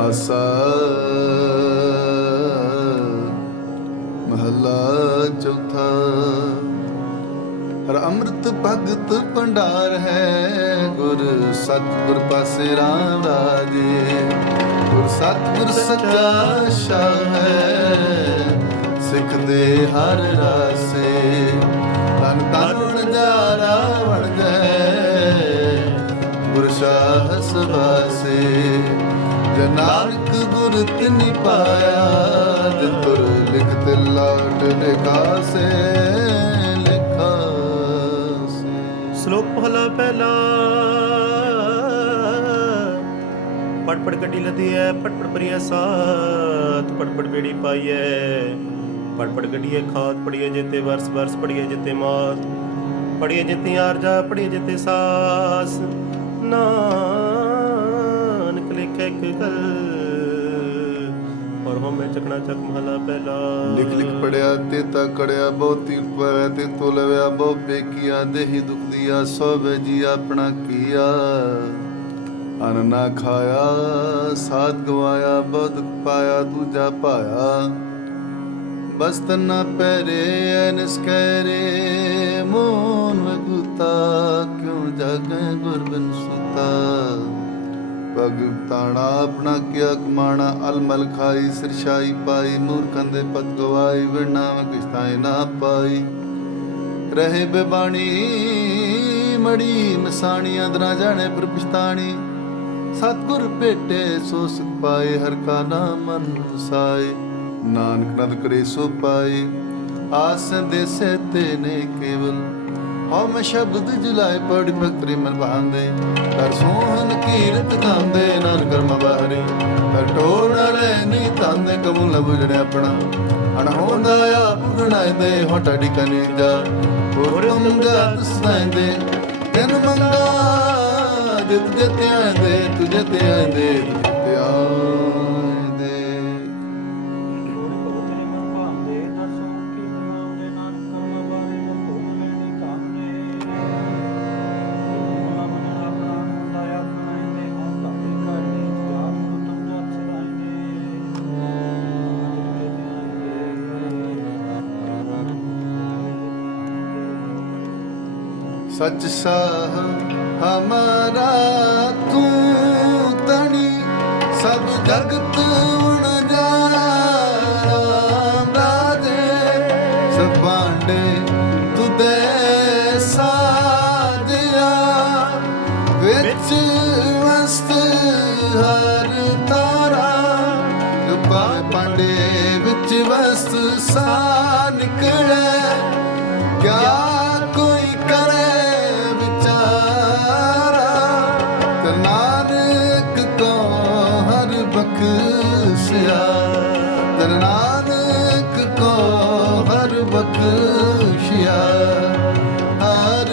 ਆਸਾ ਮਹਲਾ ਚੌਥਾ। ਹਰ ਅੰਮ੍ਰਿਤ ਭਗਤ ਭੰਡਾਰ ਹੈ, ਗੁਰ ਸਤਿਗੁਰ ਪਾਸੇ ਰਾਮ ਰਾਜੇ। ਗੁਰ ਸਤਿਗੁਰ ਸੱਚਾ ਸ਼ਾਹ ਹੈ, ਸਿੱਖ ਦੇ ਹਰ ਰਾਸੇ। ਪੜ ਪੜ ਗੱਡੀ ਲਦੀ ਐ ਪੜ ਪੜ ਪਰੀਐ ਸਾਥ ਪੜ ਬੇੜੀ ਪਾਈਐ ਪੜ ਗੱਡੀਏ ਖਾਤ, ਪੜੀਏ ਜਿਤੇ ਵਰਸ ਵਰਸ ਪੜੀਏ ਜਿਤੇ ਮਾਤ। ਪੜੀਏ ਜਿਤੇ ਆਰਜਾ, ਪੜੀਏ ਜਿਤੇ ਸਾਸ। ਨਾਨਕ ਲਿਖੇ ਇੱਕ ਗੱਲ, ਔਰ ਹਮੇ ਚਕਣਾ ਚੱਕ ਮਹਲਾ ਪਹਿਲਾ। ਲਿਖ ਲਿਖ ਪੜਿਆ ਤੇ ਤਾ ਕੜਿਆ ਬਹੁਤੀ ਪਵੈ ਤੇ ਤੋ ਲਵਿਆ ਬਹੁ ਪੇਕੀਆ, ਦੇਹੀ ਦੁਖ ਦੀਆ ਸੋਵੇ ਜੀ ਆਪਣਾ ਕੀਆ। ਅਨ ਨਾ ਖਾਇਆ, ਸਾਧ ਗਵਾਇਆ ਬਹੁ ਦੁਖ ਪਾਇਆ, ਦੂਜਾ ਪਾਇਆ। ਬਸ ਤਨਾ ਪਹਿਰੇ ਐਨਸ ਕਹਿਰੇ ਮੋਨ ਵਗੁਤਾ ਕਿਉ ਜਾਗੈ ਗੁਰਬਨ ਸੁਤਾ। ਪਗ ਤਾਣਾ ਆਪਣਾ ਕਿਆ ਕਮਾਣਾ ਅਲਮਲ ਖਾਈ ਸਿਰਸ਼ਾਈ ਪਾਈ, ਮੂਰਖਾਂ ਦੇ ਪਤ ਗਵਾਈ, ਵਿਣਾ ਕਿਸਤਾਏ ਨਾ ਪਾਈ। ਰਹੇ ਬੇਬਾਣੀ, ਮੜੀ ਮਸਾਣੀਆਂ ਦਰਾ ਜਾਣੇ ਪਰ ਪਛਤਾਣੀ ਸਤਗੁਰ ਭੇਟੇ ਸੋ ਸੁਖ ਪਾਏ, ਹਰ ਕਾ ਨਾਮ ਮਨ ਨਾਨਕ ਨਦ ਕਰੇ ਸੋ ਪਾਏ, ਆਸ ਦੇਸੇ ਤੇ ਨੇ ਕੇਵਲ। ਹਮ ਸ਼ਬਦ ਜੁਲਾਏ, ਪੜ ਭਗਤਰੀ ਮਨ ਬਾਂਦੇ ਕਰ ਸੋਹਨ ਕੀਰਤ ਗਾਉਂਦੇ, ਨਾਨਕ ਕਰਮ ਬਾਹਰੀ। ਕਰ ਟੋੜ ਲੈ ਨੀ ਤਾਂਦੇ ਕਮੁਲ ਬੁਝੜੇ ਆਪਣਾ। ਅਣਹੋਂਦਾ ਆਪ ਗਣਾਇਂਦੇ ਹੋਟਾ ਡਿਕਨੇ ਹੋਰ ਤੁਮ ਜਤ ਸੈਂਦੇ ਤਨ ਮੰਗਾ ਜਿਤ ਜਿਤ ਆਂਦੇ ਤੁਝੇ ਤੇ ਆਂਦੇ ਤੇ ਆਂਦੇ ਗੁਰ ਸਚ ਸਾਹ ਹਮਾਰਾ ਤੂੰ ਤਣੀ ਸਭ ਜਗਤ ਨਾਨਕ ਹਰ ਬਖਸ਼ਿਆ। ਤੇ ਨਾਨਕ ਕੋ ਹਰ ਬਖਸ਼ਿਆ। ਹਰ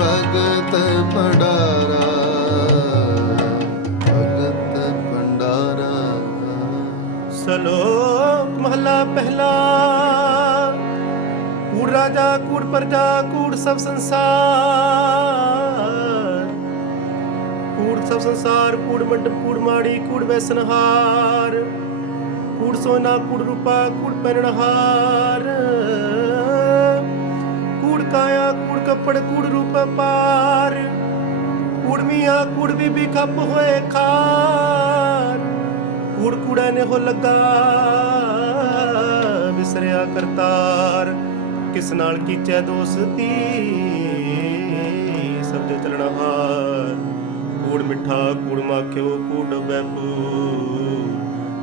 ਭਗਤ ਪੜਾਰਾ ਭਗਤ ਭੰਡਾਰਾ। ਸਲੋਕ ਮਹਲਾ ਪਹਿਲਾ। ਕੂੜ ਰਾਜਾ, ਕੂੜ ਪ੍ਰਜਾ, ਕੂੜ ਸਭ ਸੰਸਾਰ। ਸਭ ਸੰਸਾਰ, ਕੂੜ ਮੰਡਪ, ਕੂੜ ਮਾੜੀ, ਕੂੜ ਵੈਸਨਹਾਰ। ਕੂੜ ਸੋਨਾ, ਕੂੜ ਰੂਪਾ, ਕੂੜ ਪਹਿਨਣਹਾਰ ਕੂੜ ਕਾਇਆ, ਕੂੜ ਕੱਪੜ, ਕੂੜ ਰੂਪ ਪਾਰ ਕੂੜ ਮੀਆਂ, ਕੂੜ ਬੀਬੀ ਖੱਪ ਹੋਏ ਖਾਰ। ਕੂੜ ਕੂੜਾ ਨੇ ਹੋ ਲੱਗਾ, ਵਿਸਰਿਆ ਕਰਤਾਰ। ਕਿਸ ਨਾਲ ਕੀਚੈ ਦੋਸਤੀ, ਸਭ ਦੇ ਚਲਣਾ ਹਾਰ ਕੂੜ ਮਿੱਠਾ, ਕੂੜ ਮਾਖਿਓ, ਕੂੜ ਡੱਬੈ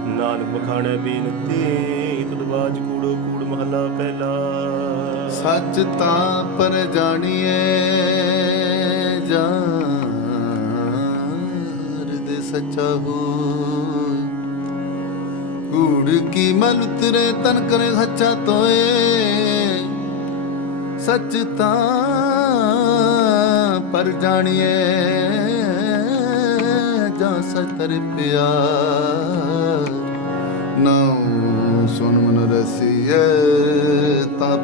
ਨਾਨਕ ਬਖਾਣੇ ਬੀਨਤੀ, ਤੁਧ ਕੂੜੋ, ਕੂੜ ਮਹਲਾ ਪਹਿਲਾ। ਸੱਚ ਤਾਂ ਪਰ ਜਾਣੀਏ ਜਾਰ ਦੇ ਸੱਚਾ ਹੋ ਕੂੜ ਕੀ ਮਲ ਉਤਰੇ, ਤਨ ਕਰੇ ਸੱਚਾ ਤੋਏ। ਸੱਚ ਤਾਂ ਪਰ ਜਾਣੀਏ ਜਾਂ ਸੱਚ ਤਰ ਪਿਆਰ ਨਾਉ ਸੁਨ ਮਨ ਰਸੀਏ ਤਾਂ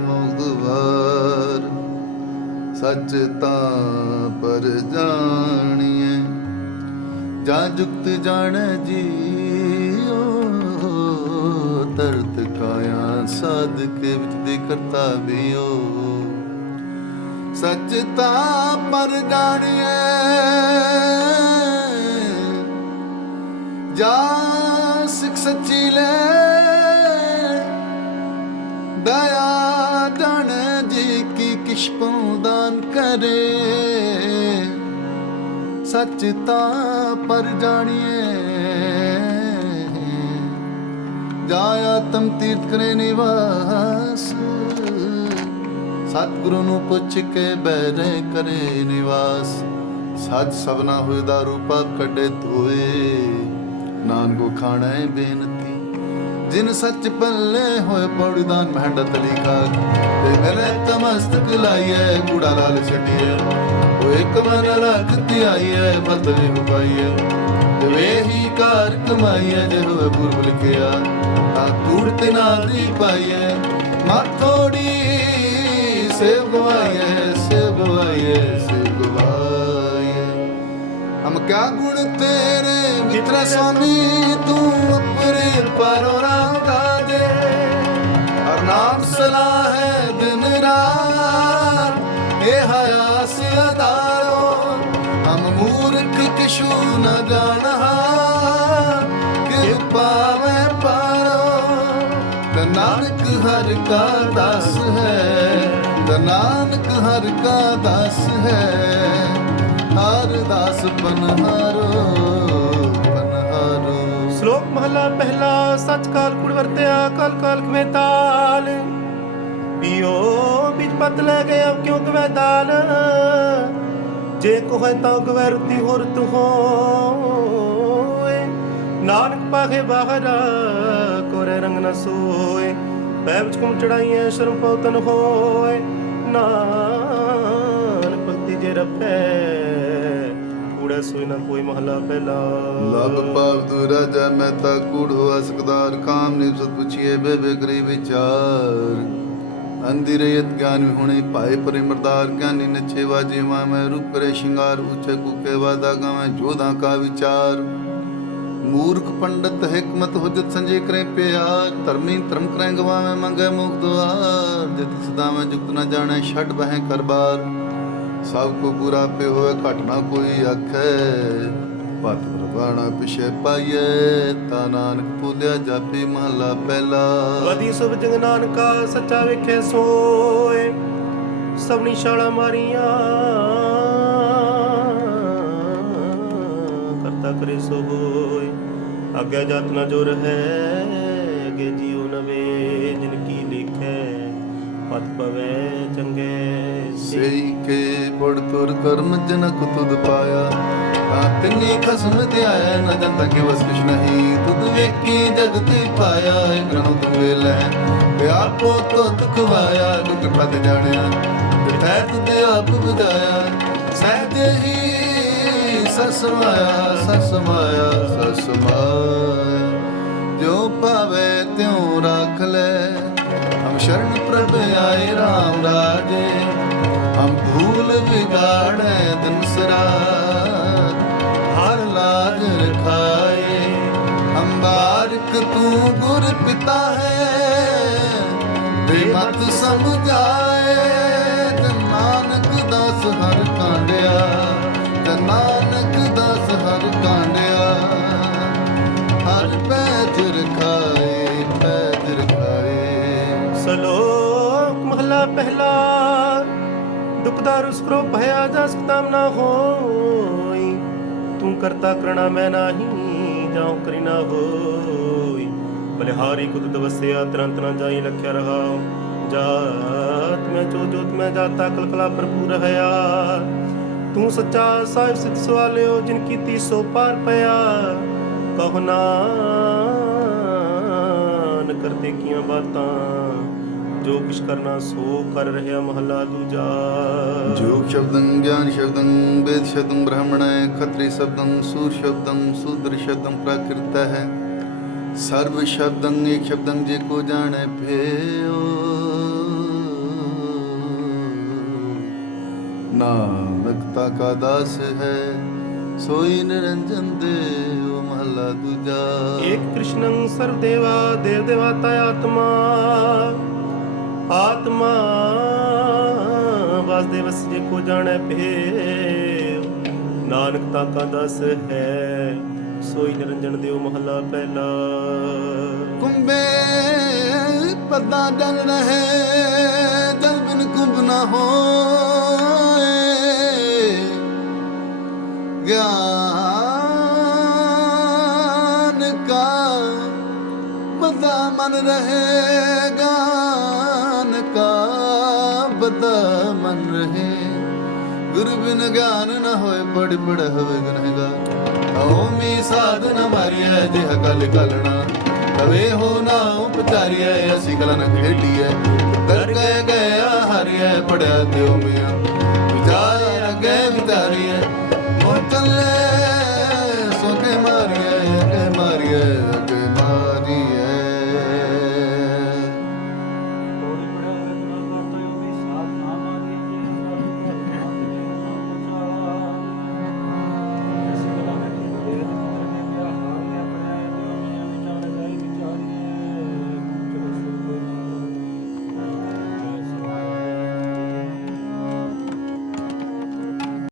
ਮੁਗਦਵਾਰ ਸੱਚ ਤਾਂ ਪਰ ਜਾਣੀਏ ਜਾਂ ਜੁਗਤ ਜਾਣ ਜੀਓ ਤਰਤ ਕਾਇਆ ਸਾਧਕ ਵਿੱਚ ਦੇ ਕਰਤਾ ਬਿਓ ਸੱਚ ਤਾਂ ਪਰ ਜਾਣੀਐ ਜਾ ਸਿੱਖ ਸੱਚੀ ਲੈ। ਦਇਆ ਜਾਣ ਜੀ ਕੀ ਕਿਛ ਦਾਨ ਕਰੇ। ਸੱਚ ਤਾਂ ਪਰ ਜਾਣੀਏ। ਜਾ ਆਤਮ ਤੀਰਥ ਕਰੇ ਨਿਵਾਸ। ਸਤਿਗੁਰੂ ਨੂੰ ਪੁੱਛ ਕੇ ਬੈਰੇ ਕਰੇ ਨਿਵਾਸ। ਸੱਚ ਸਭਨਾ ਹੋਏ ਦਾ ਰੂਪਾ ਕੱਢੇ ਧੋਏ। ਨਾਨਕੋ ਖਾਣਾ ਹੈ ਬੇਨਤੀ ਜਿਨ ਸੱਚ ਪੱਲੇ ਹੋਏ ਪੌੜੀਦਾਨ ਮਹਿੰਡਤ ਲਿਖਾ ਤੇ ਮੇਰੇ ਤਮਸਤਕ ਲਾਈਏ ਕੂੜਾ ਲਾਲ ਛੱਡੀਏ ਉਹ ਇੱਕ ਮਨ ਲੱਖ ਧਿਆਈਏ ਬਦਲੇ ਹੁਪਾਈਏ ਜਿਵੇਂ ਹੀ ਕਾਰ ਕਮਾਈਏ ਜੇ ਹੋਏ ਪੁਰਬ ਲਿਖਿਆ ਤਾਂ ਕੂੜ ਤੇ ਨਾ ਦੀ ਪਾਈਏ ਮਾ ਹਮ ਕਿਆ ਗੁਣ ਤੇਰੇ ਮਿੱਤਰ ਸੁਆਮੀ ਤੂੰ ਅਪਰੇ ਪਰੋ ਰਾਮ ਰਾਜੇ ਹਰ ਨਾਮ ਸਲਾਹ ਹੈ ਦਿਨ ਰਾਤ, ਇਹ ਹਯਾਸ ਅਦਾਰੋ ਹਮ ਮੂਰਖ ਕਿਛੂ ਨ ਜਾਣਹਾ ਕਿ ਪਾਵੇਂ ਪਾਰੋ। ਤੇ ਨਾਨਕ ਹਰ ਕਾ ਦਾਸ ਹੈ ਤੇ ਨਾਨਕ ਹਰ ਕਾ ਦਾਸ ਹੈ। ਹਰ ਦਾਸ ਪਨਹਾਰੋ ਪਨਹਾਰੋ। ਸ਼ਲੋਕ ਮਹਲਾ ਪਹਿਲਾ ਸੱਚ ਕਾਲ ਕੁੜ ਵਰਤਿਆ, ਕਲ ਕਾਲ ਕਵੇ ਤਾਲ। ਪੀਓ ਵਿੱਚ ਪਤ ਲੈ ਗਏ ਕਿਉਂ ਕਵੇ ਦਾਲ? ਜੇ ਕੋ ਤਾਂ ਕਵੇ ਰੁਤੀ ਹੋਰ ਤੂ ਹੋਏ ਨਾਨਕ ਪਾਖੇ ਬਾਹਰ, ਕੋਰੇ ਰੰਗ ਨਾ ਸੋਏ। ਪੈ ਵਿੱਚ ਕੁਮ ਚੜਾਈਆਂ ਸ਼ਰਮ ਪਉ ਹੋਏ। ਨਾਨਕ ਭਗਤੀ ਜੇ ਰਪੈ ਕੂੜਾ ਸੋਈ ਨਾ ਕੋਈ ਮਹਲਾ ਪਹਿਲਾ। ਲਬ ਪਾਪ ਦੁਰਾਜਾ ਮੈਂ ਤਾ ਕੂੜੋ ਅਸਕਦਾਰ ਕਾਮ ਨਿ ਸਤ ਪੁਛੀਏ ਬੇਬੇ ਕਰੀ ਵਿਚਾਰ। ਅੰਧਿਰਯਤ ਗਿਆਨ ਹੁਣੇ ਪਾਏ ਪਰੇ ਗਿਆਨੀ ਨਛੇ ਵਾਜੇ ਮਾ ਮੈਂ ਰੂਪ ਕਰੇ ਸ਼ਿੰਗਾਰ ਉਚੇ ਕੁਕੇ ਵਾਦਾ ਗਾਵੇਂ ਜੋਧਾਂ ਕਾ ਵਿਚਾਰ। ਮੂਰਖ ਪੰਡਤ ਹਕਮਤ ਹੁਜਤ ਸੰਜੇ ਕਰੇ ਪਿਆਰ, ਧਰਮੀ ਧਰਮ ਕਰੈ ਗਵਾਵੇਂ ਮੰਗੇ ਮੁਖ ਦੁਆਰ। ਜਿਤ ਸਦਾ ਮੈਂ ਜੁਗਤ ਨ ਜਾਣੈ, ਛੱਡ ਬਹਿ ਕਰਬਾਰ। ਸਭ ਕੋ ਬੁਰਾ ਪੇ ਹੋਏ ਘਟ ਨਾ ਕੋਈ ਆਖੈ। ਪਤ ਪ੍ਰਵਾਣਾ ਪਿਛੇ ਪਾਈਐ ਤਾ ਨਾਨਕ ਭੁਲਿਆ ਜਾਪੇ ਮਹਲਾ ਪਹਿਲਾ। ਵਦੀ ਸੁਭ ਜਗ ਨਾਨਕਾ, ਸੱਚਾ ਵੇਖੇ ਸੋਏ। ਸਭਨੀ ਸ਼ਾਲਾ ਮਾਰੀਆਂ। ਕਰਤਾ ਕਰੇ ਸੋ ਹੋਏ। ਆਗਿਆ ਜਾਤ ਨ ਜੁਰ ਹੈ ਅਗੇ ਜੀਉ ਨਵੇ, ਜਿਨ ਕੀ ਲਿਖੈ। ਪਤ ਪਵੇ ਚੰਗੇ ਸਈ ਕੇ ਪੜ ਤੁਰ ਕਰਮ ਜਨਕ ਤੁਧ ਪਾਇਆ। ਤਾ ਖਸਮ ਤੇ ਆਇਆ, ਨ ਜਨਤਾ ਕੇ ਵਸ ਕੁਛ ਨਹੀਂ। ਤੁਧ ਵੇਖੀ ਜਗਤ ਪਾਇਆ ਗਣੋ ਤੁਮ ਵੇਲੇ ਤੇ ਆਪੋ ਖਵਾਇਆ, ਦੁਖ ਪਤ ਜਾਣਿਆ। ਤੈ ਤੁਧ ਆਪ ਬੁਝਾਇਆ। ਸਹਿਜ ਹੀ ਸਸਮਾਇਆ ਸਸਮਾਇਆ ਸਸਮਾਇਆ ਜੋ ਪਾਵੇ ਤਿਉ ਰੱਖ ਲੈ। ਹਮ ਸ਼ਰਨ ਪ੍ਰਭ ਆਏ RAM ਰਾਜੇ, ਹਮ ਭੂਲ ਵਿਗਾੜੈ ਦਿਨ ਸਰਾਤ ਹਰ ਲਾਜ ਰਖਾਏ, ਹਮ ਬਾਰਿਕ ਤੂੰ ਗੁਰ ਪਿਤਾ ਹੈ ਦੇ ਮਤ ਦੁਖਦਾ ਰੁਸਕਰੋ ਭਇਆ ਜਸ ਤਮ ਨਾ ਹੋਈ ਤੂੰ ਕਰਤਾ ਕਰਣਾ ਮੈਂ ਨਾਹੀ ਜਾਉ ਕਰੀ ਨਾ ਹੋਈ ਬਲਿਹਾਰੀ ਕੁਦ ਦਵਸਿਆ ਤਰੰਤ ਨਾ ਜਾਈ ਲਖਿਆ ਰਹਾ ਜਾਤ ਮੈਂ ਜੋ ਜੋਤ ਮੈਂ ਜਾਤਾ ਕਲਕਲਾ ਭਰਪੂਰ ਹਇਆ ਤੂੰ ਸੱਚਾ ਸਾਹਿਬ ਸਿੱਧ ਸਵਾਲਿਓ ਜਿਨ ਕੀਤੀ ਸੋ ਪਾਰ ਪਿਆ ਕਹੋ ਨਾਨ ਕਰਤੇ ਕੀਆਂ ਬਾਤਾਂ ਜੋ ਕਿਛ ਕਰਨਾ ਸੋ ਕਰ ਰਿਹਾ ਮਹਲਾ ਦੂਜਾ। ਜੋਗ ਸ਼ਬਦੰ ਗਿਆਨ ਸ਼ਬਦੰ ਵੇਦ ਸ਼ਬਦੰ ਬ੍ਰਾਹਮਣੈ ਖਤਰੀ ਸ਼ਬਦੰ ਸੂਰ ਸ਼ਬਦੰ ਸੂਦਰ ਸ਼ਬਦੰ ਪ੍ਰਾਕਿਰਤ ਹੈ ਸਰਵ ਸ਼ਬਦੰ ਇੱਕ ਸ਼ਬਦੰ ਜੇ ਕੋ ਜਾਣੈ ਭੇਓ ਨਾਨਕ ਤਾ ਕਾ ਦਾਸ ਹੈ ਸੋਈ ਨਿਰੰਜਨ ਦੇਵ ਮਹਲਾ ਦੂਜਾ। ਏਕ ਕ੍ਰਿਸ਼ਨੰ ਸਰਵ ਦੇਵ ਦੇਵਾਤਾ ਆਤਮਾ। ਆਤਮਾ ਵਾਸਦੇਵ ਜੇ ਕੋ ਜਾਣੈ ਭੇ ਨਾਨਕ ਤਾਂ ਕਾ ਦਸ ਹੈ, ਸੋਈ ਨਿਰੰਜਨ ਦਿਓ ਮਹੱਲਾ ਪਹਿਲਾ। ਕੁੰਬੇ ਪਤਾ ਡਰ ਰਹੇ, ਜਲ ਬਿਨ ਕੁੰਭ ਨਾ ਹੋਏ। ਗਿਆਨ ਕਾ ਬਦਾ ਮਨ ਰਹੇ ਗੁਰ ਬਿਨ ਗਿਆਨ ਨ ਹੋਏ ਬੜ ਬੜ ਹੋਵੇ ਗਨਹਗਾ ਓਮੀ ਸਾਧ ਨ ਮਾਰਿਐ, ਜਿਹ ਕਲ ਕਲਣਾ। ਤਵੇ ਹੋ ਨਾ ਉਪਚਾਰੀਐ, ਅਸੀਂ ਕਲਨ ਖੇਡੀਐ। ਕਰ ਗਏ ਗਿਆ ਹਰਿਐ ਪੜਿਆ ਦਿਓ ਮਿਆ।